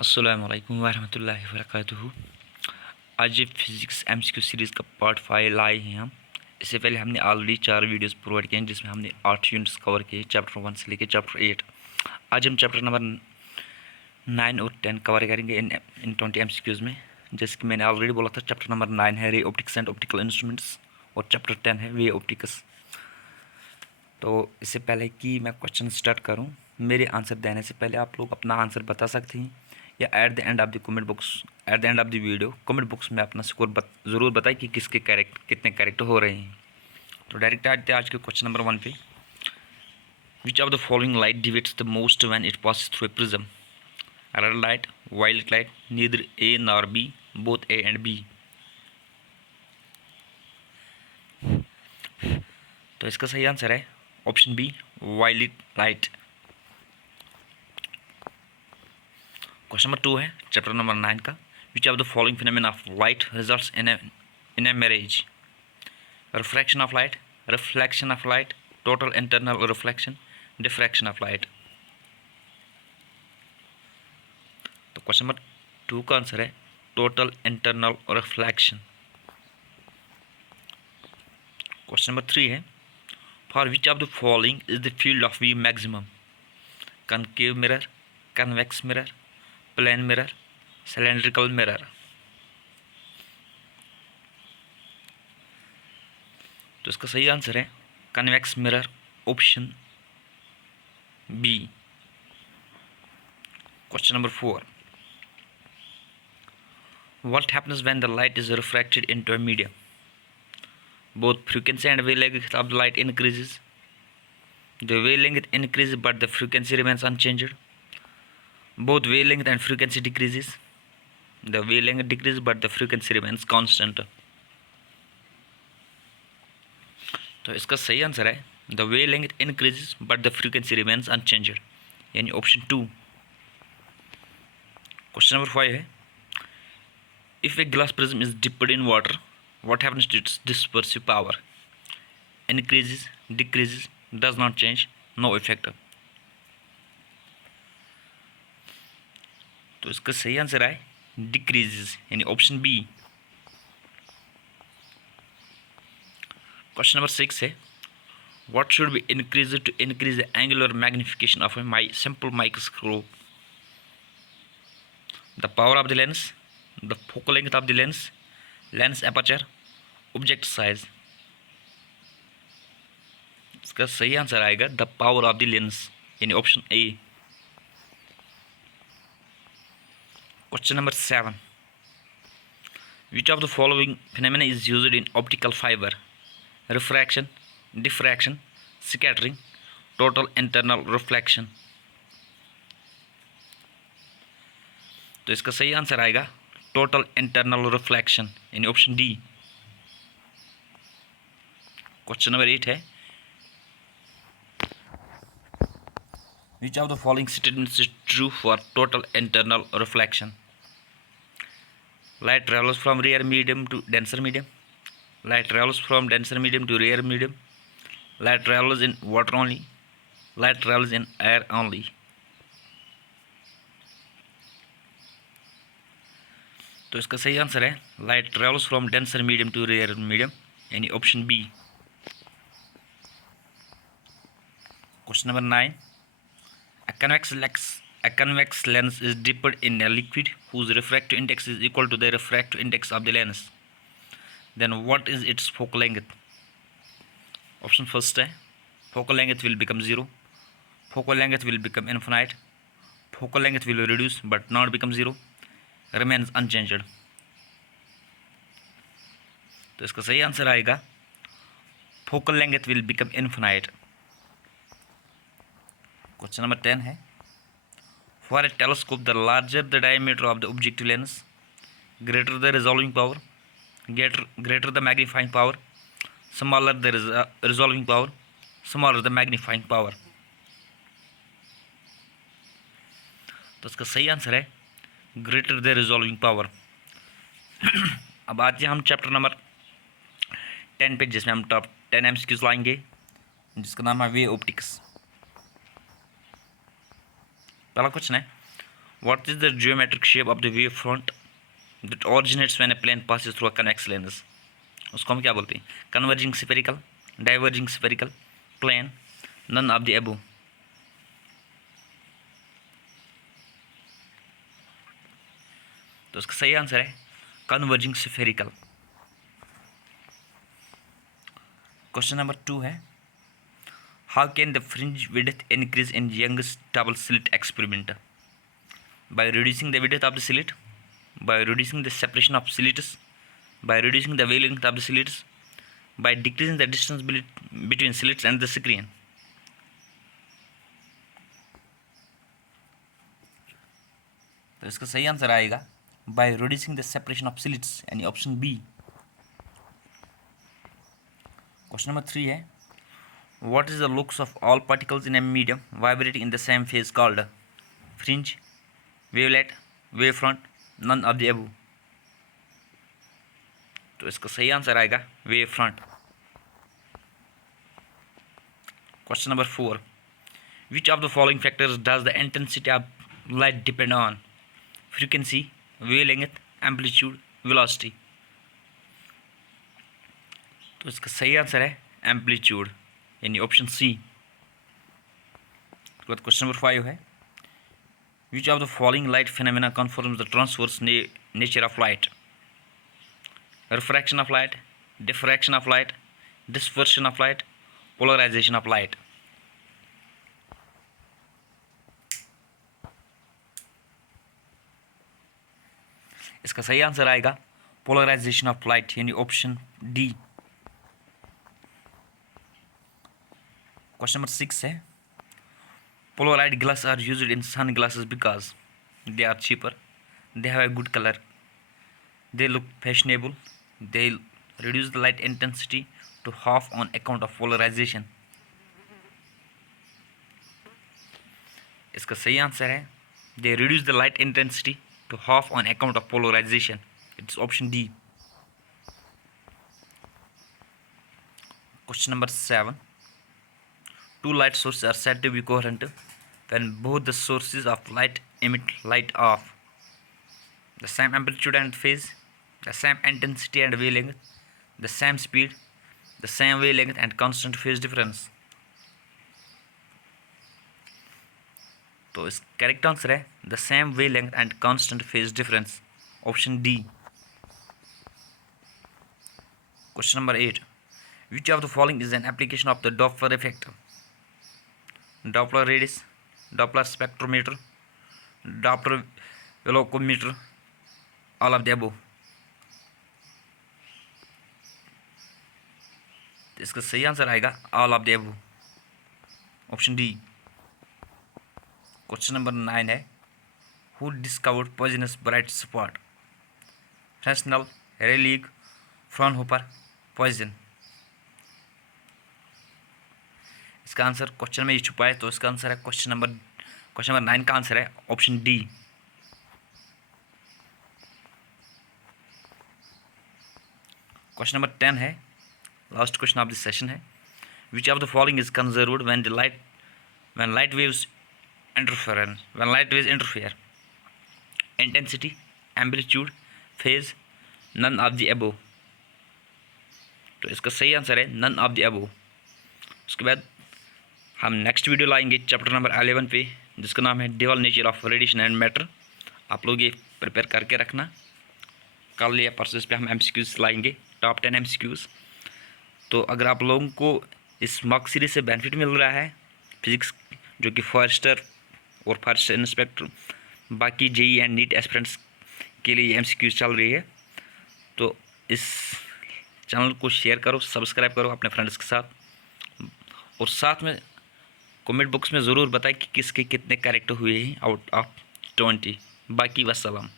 अस्सलाम वालेकुम वरहमतुल्लाहि वबरकातुहू। आज ये फिज़िक्स एमसीक्यू सीरीज़ का पार्ट 5 लाए हैं हम। इससे पहले हमने ऑलरेडी 4 वीडियोस प्रोवाइड किए हैं जिसमें हमने 8 यूनिट्स कवर किए, चैप्टर 1 से लेकर चैप्टर 8। आज हम चैप्टर नंबर 9 और 10 कवर करेंगे इन 20 एमसीक्यूज़ में। जैसे कि मैंने ऑलरेडी बोला था, चैप्टर नंबर 9 है ray optics and optical instruments और चैप्टर 10 है वे ऑप्टिक्स। तो इससे पहले कि मैं क्वेश्चन स्टार्ट करूं, मेरे आंसर देने से पहले आप लोग अपना आंसर बता सकते हैं या at the end of the comment box, at the end of the video comment box में अपना स्कोर ज़रूर बताएं कि किसके कितने करेक्ट हो रहे हैं। तो डायरेक्ट आते हैं आज के क्वेश्चन नंबर 1 पे। Which of the following light deviates the most when it passes through a prism? Red light, violet light, neither A nor B, both A and B. तो इसका सही आंसर है option B, violet light. Question number 2 है chapter number 9 का। Which of the following phenomena of light results in a mirage? Refraction of light, reflection of light, total internal reflection, diffraction of light. तो question number 2 का answer है total internal reflection. Question number 3 है for which of the following is the field of view maximum? Concave mirror, convex mirror, plane mirror, cylindrical mirror. तो इसका सही answer है convex mirror, option B. Question number 4 what happens when the light is refracted into a medium? Both frequency and wavelength of the light increases. The wavelength increases but the frequency remains unchanged. Both wavelength and frequency decreases. The wavelength decreases but the frequency remains constant. तो इसका सही answer है the wavelength increases but the frequency remains unchanged, यानी option 2। Question number 5 है if a glass prism is dipped in water what happens to its dispersive power? Increases, decreases, does not change, no effect. तो इसका सही answer है decreases, यानी option B. Question number 6 है what should be increase to increase the angular magnification of a simple microscope? The power of the lens, the focal length of the lens, lens aperture, object size. इसका सही answer आएगा the power of the lens, यानी option A. Question number 7 which of the following phenomena is used in optical fibre? Refraction, diffraction, scattering, total internal reflection. तो इसका सही answer आएगा total internal reflection, यानी option D. Question number 8 है which of the following statements is true for total internal reflection? Light travels from rare medium to denser medium, light travels from denser medium to rare medium, light travels in water only, light travels in air only. तो इसका सही answer है light travels from denser medium to rare medium, यानी option B. Question number 9 a convex lens is dipped in a liquid whose refractive index is equal to the refractive index of the lens. Then what is its focal length? Option first है focal length will become 0, focal length will become infinite, focal length will reduce but not become 0, remains unchanged। तो इसका सही answer आएगा focal length will become infinite। Question number 10 है for a telescope the larger the diameter of the objective lens, greater the resolving power, greater the magnifying power, smaller the resolving power, smaller the magnifying power। तो इसका सही answer है greater the resolving power. अब आते हैं हम chapter number 10 पे जिसमें हम टॉप 10 एमसीक्यूज लाएंगे जिसका नाम है वे ऑप्टिक्स। पहला क्वेश्चन है What is the geometric shape of the wave front that originates when a plane passes through a convex lens? उसको हम क्या बोलते हैं? Converging spherical, diverging spherical, plane, none of the above. तो इसका सही आंसर है कन्वर्जिंग स्फेरिकल। क्वेश्चन नंबर 2 है, how can the fringe width increase in youngest double slit experiment? By reducing the width of the slit, by reducing the separation of slits, by reducing the wavelength of the slits, by decreasing the distance between slits and the screen. तो इसका सही answer आएगा by reducing the separation of slits, यानी option B. Question number 3 है, what is the locus of all particles in a medium vibrating in the same phase called? Fringe, wavelet, wavefront, none of the above. तो इसका सही answer आएगा wavefront. Question number 4, which of the following factors does the intensity of light depend on? Frequency, wavelength, amplitude, velocity. तो इसका सही answer है amplitude, यानी option C. Question number 5 है, which of the following light phenomena confirms the transverse nature of light? Refraction of light, diffraction of light, dispersion of light, polarization of light. इसका सही answer आएगा polarisation of light, यानी option D. Question number 6 है, polarized glasses are used in sunglasses because they are cheaper, they have a good color, they look fashionable, they reduce the light intensity to half on account of polarization. इसका सही answer है they reduce the light intensity to half on account of polarization. It's option D. Question number 7, two light sources are said to be coherent when both the sources of light emit light of the same amplitude and phase, the same intensity and wavelength, the same speed, the same wavelength and constant phase difference. तो इस correct answer है the same wavelength and constant phase difference, option D. Question number 8, which of the following is an application of the Doppler effect? Doppler radar, Doppler spectrometer, Doppler velocimeter, all of the above. इसका सही answer आएगा all of the above, option D. Question number 9 है, who discovered Poisson's bright spot? Fresnel, Rayleigh, Fraunhofer, Poisson. इसका answer question में ये छुपा है, तो इसका आंसर है क्वेश्चन नंबर 9 का आंसर है ऑप्शन डी। क्वेश्चन नंबर 10 है, last question of this session है, which of the following is conserved when light waves interfere? Intensity, amplitude, phase, none of the above। तो इसका सही आंसर है none of the above. उसके बाद हम next video लाएंगे चैप्टर नंबर 11 पे, जिसका नाम है dual nature of radiation and matter. आप लोग ये प्रिपेयर करके रखना, कल या परसों इस पे हम MCQs लाएंगे, टॉप 10 MCQs। तो अगर आप लोगों को इस मॉक सीरीज से बेनिफिट मिल रहा है फिजिक्स, जो कि फॉरेस्टर और फॉरेस्ट इंस्पेक्टर, बाकी JEE एंड नीट एस्पिरेंट्स के लिए MCQs चल रही है, तो इस चैनल को शेयर करो, सब्सक्राइब करो अपने फ्रेंड्स के साथ, और साथ में कमेंट बॉक्स में ज़रूर बताएं कि किसके कितने करेक्ट हुए हैं आउट ऑफ 20। बाकी वस्सलाम।